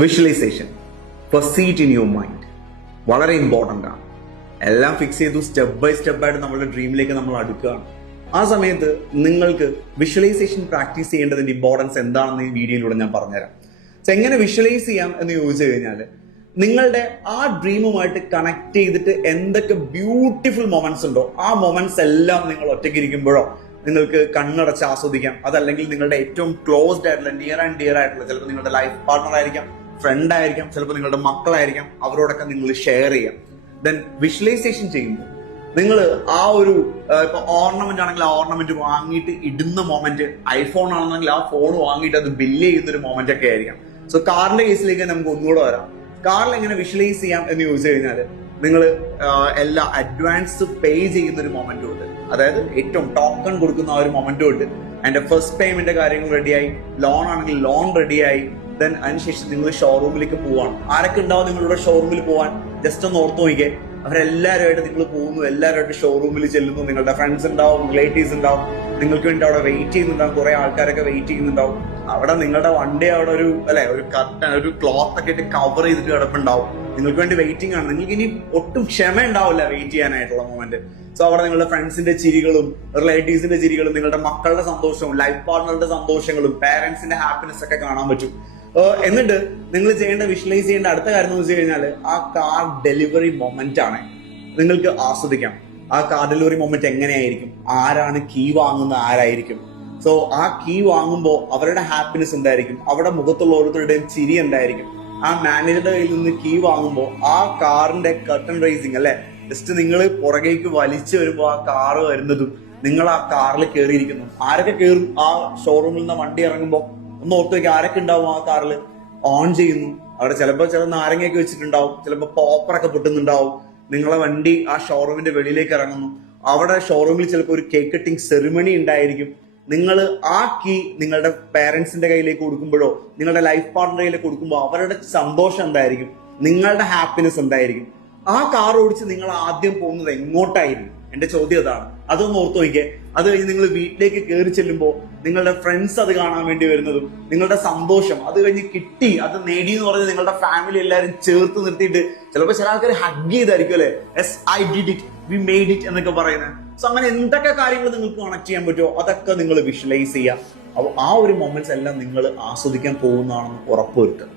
Visualisation പെർസീറ്റ് in your mind വളരെ important ആണ്. എല്ലാം ഫിക്സ് ചെയ്തു സ്റ്റെപ്പ് ബൈ സ്റ്റെപ്പായിട്ട് നമ്മുടെ ഡ്രീമിലേക്ക് നമ്മൾ അടുക്കുകയാണ്. ആ സമയത്ത് നിങ്ങൾക്ക് വിഷ്വലൈസേഷൻ പ്രാക്ടീസ് ചെയ്യേണ്ടതിന്റെ ഇമ്പോർട്ടൻസ് എന്താണെന്ന് ഈ വീഡിയോയിലൂടെ ഞാൻ പറഞ്ഞുതരാം. സോ എങ്ങനെ വിഷ്വലൈസ് ചെയ്യാം എന്ന് ചോദിച്ചു കഴിഞ്ഞാൽ, നിങ്ങളുടെ ആ ഡ്രീമുമായിട്ട് കണക്ട് ചെയ്തിട്ട് എന്തൊക്കെ ബ്യൂട്ടിഫുൾ മൊമെന്റ്സ് ഉണ്ടോ ആ മൊമെന്റ്സ് എല്ലാം നിങ്ങൾ ഒറ്റയ്ക്ക് ഇരിക്കുമ്പോഴോ നിങ്ങൾക്ക് കണ്ണടച്ച് ആസ്വദിക്കാം. അതല്ലെങ്കിൽ നിങ്ങളുടെ ഏറ്റവും ക്ലോസ്ഡ് ആയിട്ടുള്ള നിയർ ആൻഡ് ഡിയർ ആയിട്ടുള്ള, ചിലപ്പോൾ നിങ്ങളുടെ ലൈഫ് പാർട്ണർ ആയിരിക്കാം, ഫ്രണ്ട് ആയിരിക്കാം, ചിലപ്പോൾ നിങ്ങളുടെ മക്കളായിരിക്കാം, അവരോടൊക്കെ നിങ്ങൾ ഷെയർ ചെയ്യാം. ദെൻ വിഷ്വലൈസേഷൻ ചെയ്യുമ്പോൾ നിങ്ങൾ ആ ഒരു ഇപ്പൊ ഓർണമെന്റ് ആണെങ്കിൽ ആ ഓർണമെന്റ് വാങ്ങിയിട്ട് ഇടുന്ന മൊമെന്റ്, ഐഫോൺ ആണെന്നെങ്കിൽ ആ ഫോൺ വാങ്ങിയിട്ട് അത് ബില്ല് ചെയ്യുന്ന ഒരു മൊമെന്റ് ഒക്കെ ആയിരിക്കാം. സോ കാറിന്റെ കേസിലേക്ക് നമുക്ക് ഒന്നുകൂടെ വരാം. കാറിൽ എങ്ങനെ വിഷ്വലൈസ് ചെയ്യാം എന്ന് ചോദിച്ചു കഴിഞ്ഞാൽ, നിങ്ങൾ എല്ലാ അഡ്വാൻസ് പേ ചെയ്യുന്ന ഒരു മൊമെന്റും ഉണ്ട്. അതായത് ഏറ്റവും ടോക്കൺ കൊടുക്കുന്ന ആ ഒരു മൊമെന്റും ഉണ്ട്. അതിന്റെ ഫസ്റ്റ് പേയ്മെന്റ് കാര്യങ്ങൾ റെഡിയായി, ലോൺ ആണെങ്കിൽ ലോൺ റെഡിയായി. ദെൻ അതിനുശേഷം നിങ്ങൾ ഷോറൂമിലേക്ക് പോവാണ്. ആരൊക്കെ ഉണ്ടാവും നിങ്ങളുടെ ഷോറൂമിൽ പോവാൻ? ജസ്റ്റ് ഒന്ന് ഓർത്ത് നോക്കിക്കേ. അവരെല്ലാവരുമായിട്ട് നിങ്ങൾ പോകുന്നു, എല്ലാവരുമായിട്ട് ഷോറൂമിൽ ചെല്ലുന്നു. നിങ്ങളുടെ ഫ്രണ്ട്സ് ഉണ്ടാവും, റിലേറ്റീവ്സ് ഉണ്ടാവും, നിങ്ങൾക്ക് വേണ്ടി അവിടെ വെയിറ്റ് ചെയ്യുന്നുണ്ടാവും. കുറെ ആൾക്കാരൊക്കെ വെയിറ്റ് ചെയ്യുന്നുണ്ടാവും. അവിടെ നിങ്ങളുടെ വണ്ടി അവിടെ ഒരു കർട്ടൻ, ഒരു ക്ലോത്ത് ഒക്കെ ഇട്ട് കവർ ചെയ്തിട്ട് കിടപ്പുണ്ടാവും. നിങ്ങൾക്ക് വേണ്ടി വെയിറ്റിംഗ് ആണ്. നിങ്ങൾക്ക് ഇനി ഒട്ടും ക്ഷമ ഉണ്ടാവില്ല വെയിറ്റ് ചെയ്യാനായിട്ടുള്ള മൊമെന്റ്. സോ അവിടെ നിങ്ങളുടെ ഫ്രണ്ട്സിന്റെ ചിരികളും, റിലേറ്റീവ്സിന്റെ ചിരികളും, നിങ്ങളുടെ മക്കളുടെ സന്തോഷവും, ലൈഫ് പാർട്ണറുടെ സന്തോഷങ്ങളും, പാരന്റ്സിന്റെ ഹാപ്പിനെസ് ഒക്കെ കാണാൻ പറ്റും. എന്നിട്ട് നിങ്ങൾ വിഷ്വലൈസ് ചെയ്യേണ്ട അടുത്ത കാര്യം എന്ന് വെച്ച് കഴിഞ്ഞാൽ, ആ കാർ ഡെലിവറി മൊമെന്റ് ആണ് നിങ്ങൾക്ക് ആസ്വദിക്കാം. ആ കാർ ഡെലിവറി മൊമെന്റ് എങ്ങനെയായിരിക്കും, ആരാണ് കീ വാങ്ങുന്ന ആരായിരിക്കും. സോ ആ കീ വാങ്ങുമ്പോൾ അവരുടെ ഹാപ്പിനെസ് എന്തായിരിക്കും, അവിടെ മുഖത്തുള്ള ഓരോരുത്തരുടെയും ചിരി എന്തായിരിക്കും. ആ മാനേജറുടെ കയ്യിൽ നിന്ന് കീ വാങ്ങുമ്പോൾ ആ കാറിന്റെ കർട്ടൻ റൈസിങ് അല്ലെ, ജസ്റ്റ് നിങ്ങൾ പുറകേക്ക് വലിച്ചു വരുമ്പോൾ ആ കാറ് വരുന്നതും, നിങ്ങൾ ആ കാറിൽ കയറിയിരിക്കുന്നു. ആരൊക്കെ കയറും ആ ഷോറൂമിൽ നിന്ന് വണ്ടി ഇറങ്ങുമ്പോൾ? ഒന്ന് ഓർത്ത് വയ്ക്കുക, ആരൊക്കെ ഉണ്ടാവും ആ കാറിൽ. ഓൺ ചെയ്യുന്നു, അവിടെ ചിലപ്പോൾ നാരങ്ങയൊക്കെ വെച്ചിട്ടുണ്ടാവും, ചിലപ്പോൾ പോപ്പറൊക്കെ പൊട്ടുന്നുണ്ടാവും. നിങ്ങളെ വണ്ടി ആ ഷോറൂമിന്റെ വെളിയിലേക്ക് ഇറങ്ങുന്നു. അവിടെ ഷോറൂമിൽ ചിലപ്പോൾ ഒരു കേക്ക് കട്ടിങ് സെറിമണി ഉണ്ടായിരിക്കും. നിങ്ങൾ ആ കീ നിങ്ങളുടെ പേരൻസിന്റെ കയ്യിലേക്ക് കൊടുക്കുമ്പോഴോ നിങ്ങളുടെ ലൈഫ് പാർട്ണറുടെ കയ്യിലേക്ക് കൊടുക്കുമ്പോൾ അവരുടെ സന്തോഷം എന്തായിരിക്കും, നിങ്ങളുടെ ഹാപ്പിനെസ് എന്തായിരിക്കും. ആ കാർ ഓടിച്ച് നിങ്ങൾ ആദ്യം പോകുന്നത് എങ്ങോട്ടായിരിക്കും? എന്റെ ചോദ്യം അതാണ്. അതൊന്ന് ഓർത്ത് നോക്കിയേ. അത് കഴിഞ്ഞ് നിങ്ങൾ വീട്ടിലേക്ക് കയറി ചെല്ലുമ്പോൾ നിങ്ങളുടെ ഫ്രണ്ട്സ് അത് കാണാൻ വേണ്ടി വരുന്നതും, നിങ്ങളുടെ സന്തോഷം അത് കഴിഞ്ഞ് കിട്ടി, അത് നേടി എന്ന് പറഞ്ഞ് നിങ്ങളുടെ ഫാമിലി എല്ലാവരും ചേർത്ത് നിർത്തിയിട്ട് ചിലപ്പോൾ ചില ആൾക്കാർ ഹഗ് ചെയ്തായിരിക്കും അല്ലെ, yes I did it, V made it എന്നൊക്കെ പറയുന്നത്. സോ അങ്ങനെ എന്തൊക്കെ കാര്യങ്ങൾ നിങ്ങൾക്ക് കണക്ട് ചെയ്യാൻ പറ്റുമോ അതൊക്കെ നിങ്ങൾ വിഷ്വലൈസ് ചെയ്യുക. ആ ഒരു മൊമെന്റ്സ് എല്ലാം നിങ്ങൾ ആസ്വദിക്കാൻ പോകുന്നതാണെന്ന് ഉറപ്പുവരുത്തുക.